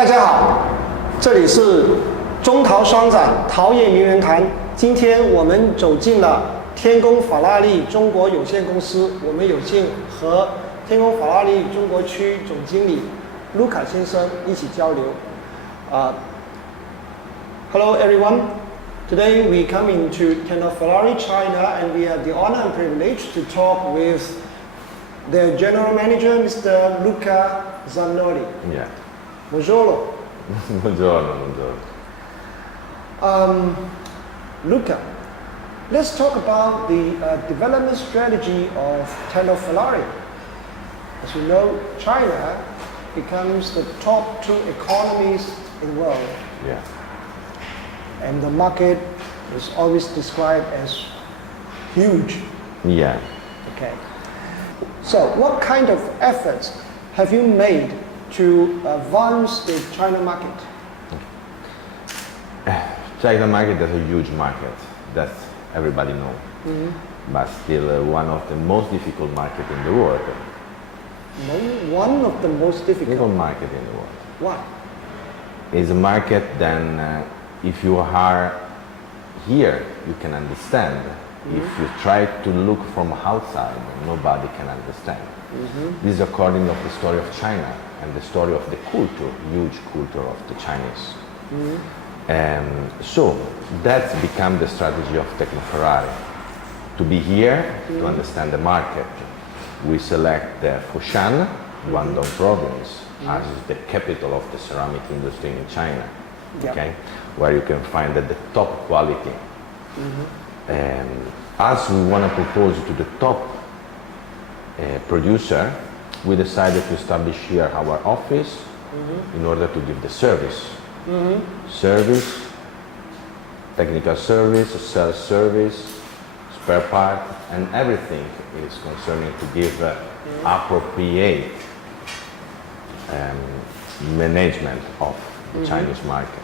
大家好，这里是中陶双展陶业名人堂。今天我们走进了天工法拉利中国有限公司，我们有幸和天工法拉利中国区总经理卢卡先生一起交流。Hello everyone. Today we come into Tecno Ferrari China and we have the honor and privilege to talk with their general manager, Mr. Luca Zannoli. Yeah. Buongiorno. Buongiorno. Luca, let's talk about the development strategy of Tecno Ferrari. As you know, China becomes the top 2 economies in the world. Yeah. And the market is always described as huge. Yeah. Okay. So what kind of efforts have you made to advance the China market? China market is a huge market that everybody knows, but still one of the most difficult market in the world. One of the most difficult market in the world. Why? It's a market then if you are here, you can understand. If you try to look from outside, nobody can understand. This is according to the story of China and the story of the culture, huge culture of the Chinese. So that's become the strategy of Tecno Ferrari. To be here, to understand the market. We select the Foshan, Guangdong province, as the capital of the ceramic industry in China. Okay, where you can find the top quality. As we want to propose to the top producer, we decided to establish here our office in order to give the service. Service, technical service, sales service, spare part, and everything is concerning to give appropriate management of the Chinese market.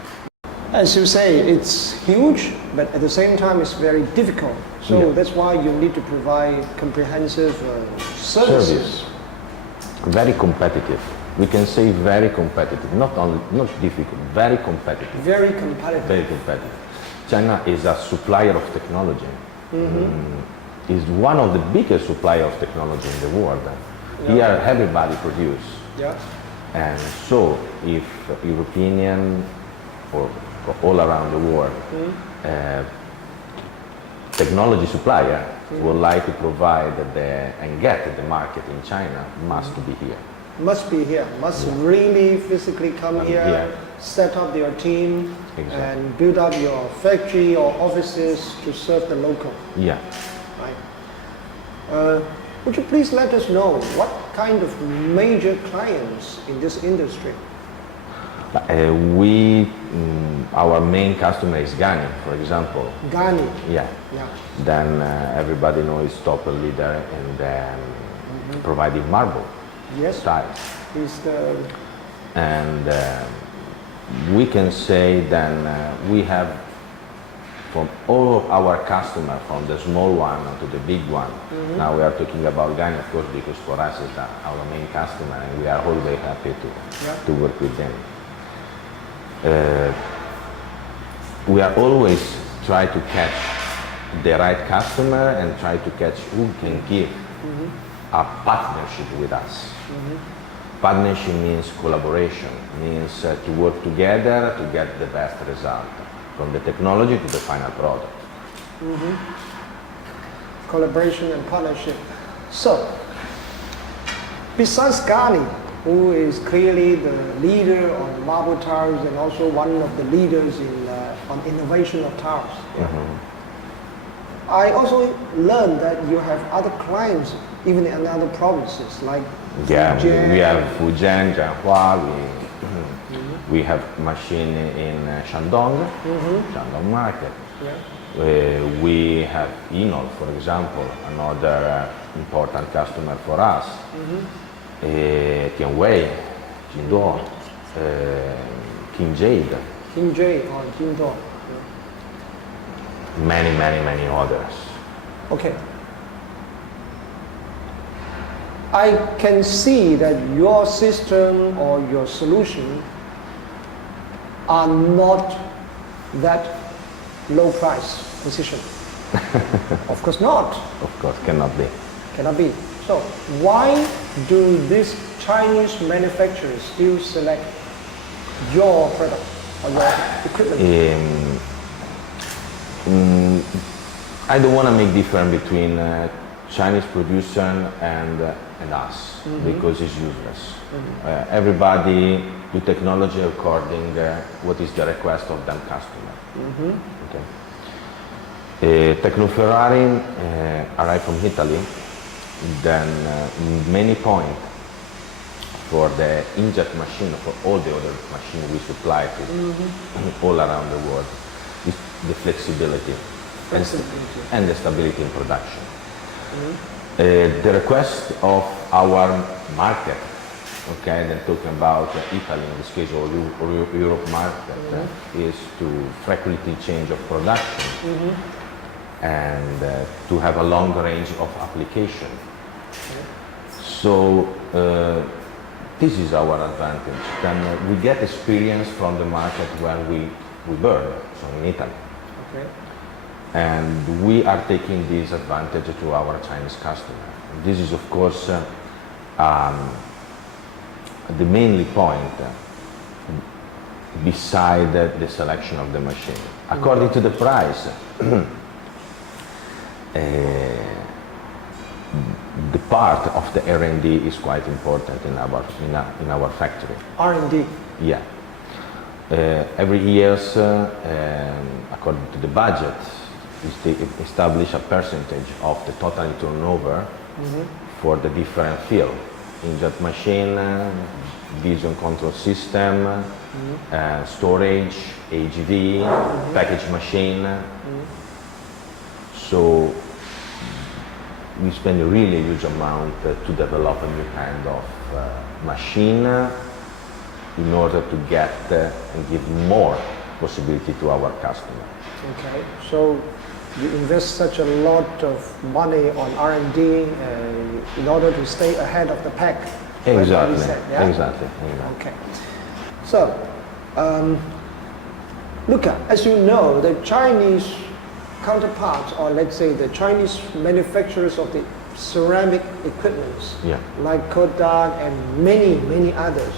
As you say, it's huge, but at the same time it's very difficult. So that's why you need to provide comprehensive services. Very competitive. We can say very competitive, not difficult, very competitive. Very competitive. Very competitive. China is a supplier of technology. Is one of the biggest supplier of technology in the world. Here everybody produces. And so if European or all around the world technology supplier would like to provide and get the market in China, must be here. Must be here, must really physically come here, set up your team, and build up your factory or offices to serve the local. Yeah. Right. Would you please let us know what kind of major clients in this industry? Our main customer is Gani, for example. Gani. Yeah. Then everybody knows is top leader in providing marble. Yes. Tiles. And we can say then we have from all of our customers, from the small one to the big one. Now we are talking about Gani, of course, because for us is our main customer, and we are always happy to work with them. We are always try to catch the right customer and try to catch who can give a partnership with us. Partnership means collaboration, means to work together to get the best result, from the technology to the final product. Collaboration and partnership. So, besides Gani, who is clearly the leader on marble tiles and also one of the leaders on innovation of tiles. I also learned that you have other clients even in other provinces like Fujian. We have Fujian, Jianhua, we have machine in Shandong, Shandong market. We have Inol, for example, another important customer for us. Tianwei, Jingduo, King Jade. King Jade or Jingduo. Many others. Okay. I can see that your system or your solution are not that low price position? Of course not. Of course, cannot be. Cannot be. So why do these Chinese manufacturers still select your product or your equipment? I don't want to make difference between Chinese producer and us because it's useless. Everybody do technology according what is the request of them customer. Okay. Tecno Ferrari arrived from Italy, then many points for the inkjet machine, for all the other machines we supply to all around the world, is the flexibility. And the stability in production. The request of our market, okay, then talking about Italy in this case or Europe market, is to frequently change of production and to have a long range of application. So this is our advantage. Then we get experience from the market where we burn, so in Italy. Okay. And we are taking this advantage to our Chinese customer. This is, of course, the mainly point beside the selection of the machine. According to the price, the part of the R&D is quite important in our factory. R&D? Yeah. Every year, according to the budget, they establish a percentage of the total turnover for the different field. Inkjet machine, vision control system, storage, HV, package machine. So we spend a really huge amount to develop a new kind of machine in order to get and give more possibility to our customer. Okay, so you invest such a lot of money on R&D in order to stay ahead of the pack. Exactly, yeah? exactly. Okay, so Luca, as you know, the Chinese counterparts, or let's say the Chinese manufacturers of the ceramic equipments, like Kodak and many others,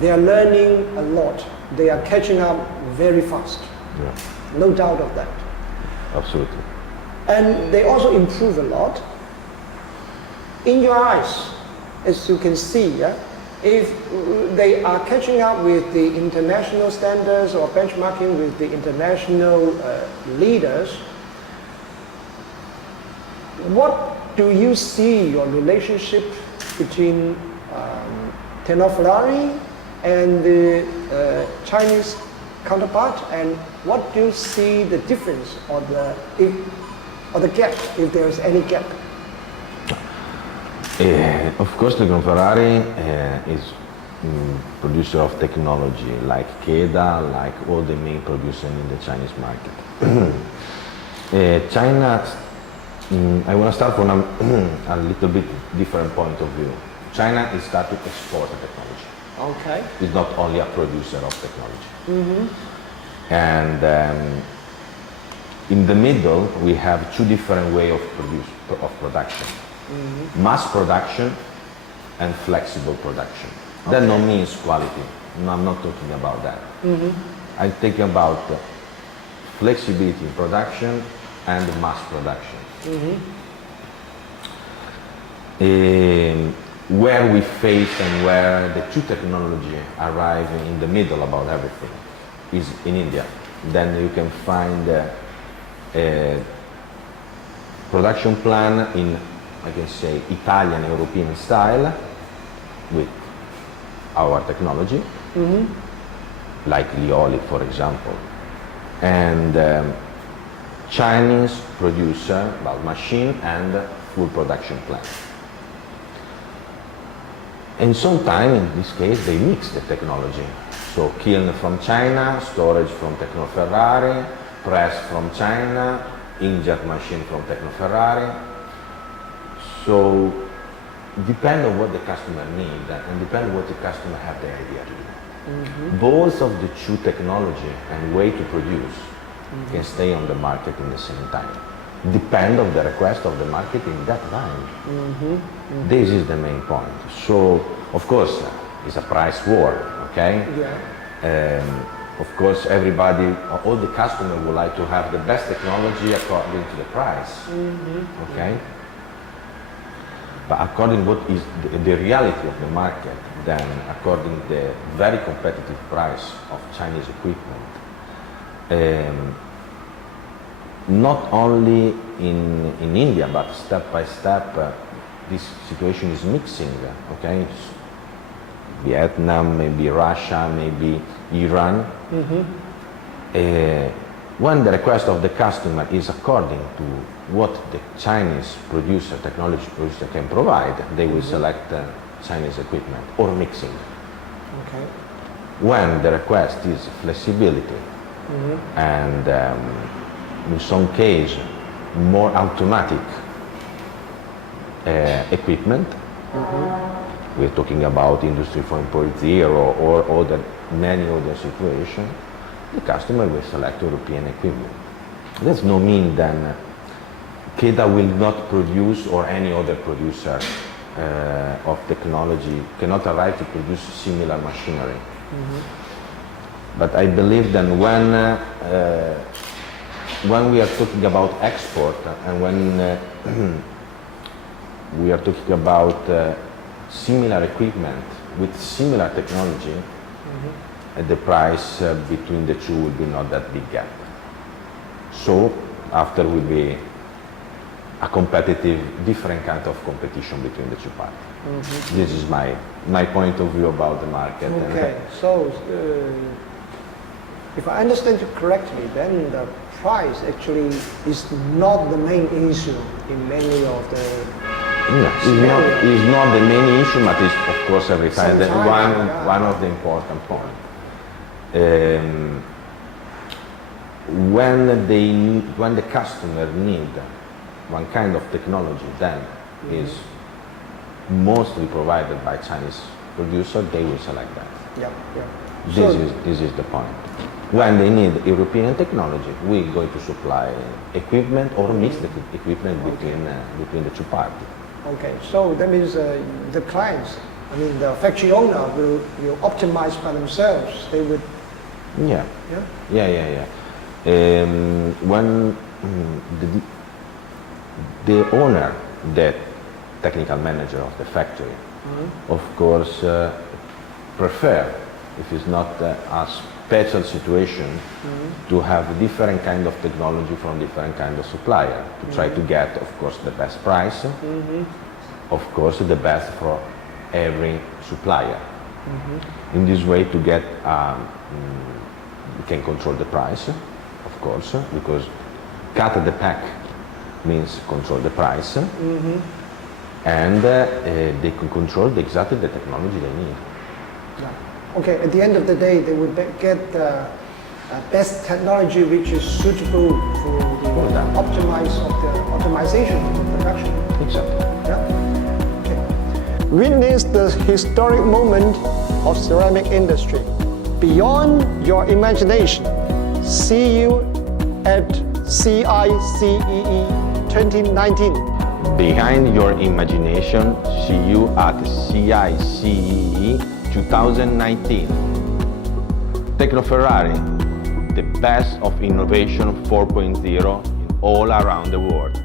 they are learning a lot. They are catching up very fast. No doubt of that. Absolutely. And they also improve a lot. In your eyes, as you can see, if they are catching up with the international standards or benchmarking with the international leaders, what do you see your relationship between Tecno Ferrari and the Chinese counterpart, and what do you see the difference or the gap, if there is any gap? Of course, Tecno Ferrari is producer of technology like KEDA, like all the main producers in the Chinese market. China, I want to start from a little bit different point of view. China is starting to export technology. Okay. It's not only a producer of technology. And in the middle, we have two different ways of production. Mass production and flexible production. That no means quality. No, I'm not talking about that. I'm thinking about flexibility in production and mass production. Where we face and where the two technology arrive in the middle about everything is in India. Then you can find a production plan in, I can say, Italian, European style with our technology, like Lioli, for example, and Chinese producer, well, machine and full production plant. And sometimes, in this case, they mix the technology. So kiln from China, storage from Tecno Ferrari, press from China, inkjet machine from Tecno Ferrari. So depend on what the customer needs and depend on what the customer have the idea to do. both of the two technology and way to produce can stay on the market in the same time. Depend on the request of the market in that time. This is the main point. So, of course, it's a price war, okay? Yeah. Of course, everybody, all the customers would like to have the best technology according to the price, okay? But according what is the reality of the market, then according to the very competitive price of Chinese equipment, not only in India, but step by step, this situation is mixing, okay? It's Vietnam, maybe Russia, maybe Iran. When the request of the customer is according to what the Chinese producer, technology producer can provide, they will select Chinese equipment or mixing. Okay. When the request is flexibility and in some case more automatic equipment, we're talking about Industry 4.0 or many other situations, the customer will select European equipment. That's no mean then KEDA will not produce, or any other producer of technology cannot arrive to produce similar machinery. But I believe that when we are talking about export and when we are talking about similar equipment with similar technology, the price between the two will be not that big gap. So after will be a competitive, different kind of competition between the two parties. This is my point of view about the market. Okay, so if I understand you correctly, then the price actually is not the main issue in many of the it's not the main issue, but it's of course every time one of the important points. When the customer need one kind of technology, then is mostly provided by Chinese producer, they will select that. This is the point. When they need European technology, we're going to supply equipment or mixed equipment between the two parties. Okay, so that means the clients, I mean the factory owner will optimize by themselves. They would. Yeah. When the owner, the technical manager of the factory, of course, prefer, if it's not a special situation, to have different kind of technology from different kind of supplier to try to get, of course, the best price, of course, the best for every supplier. In this way, to get, we can control the price, of course, because cut the pack means control the price, and they can control exactly the technology they need. Okay, at the end of the day, they would get the best technology which is suitable for the optimization of the production. Exactly. Okay. Witness the historic moment of ceramic industry. Beyond your imagination. See you at CICEE 2019. Behind your imagination, see you at CICEE 2019. Tecno Ferrari, the best of innovation 4.0 all around the world.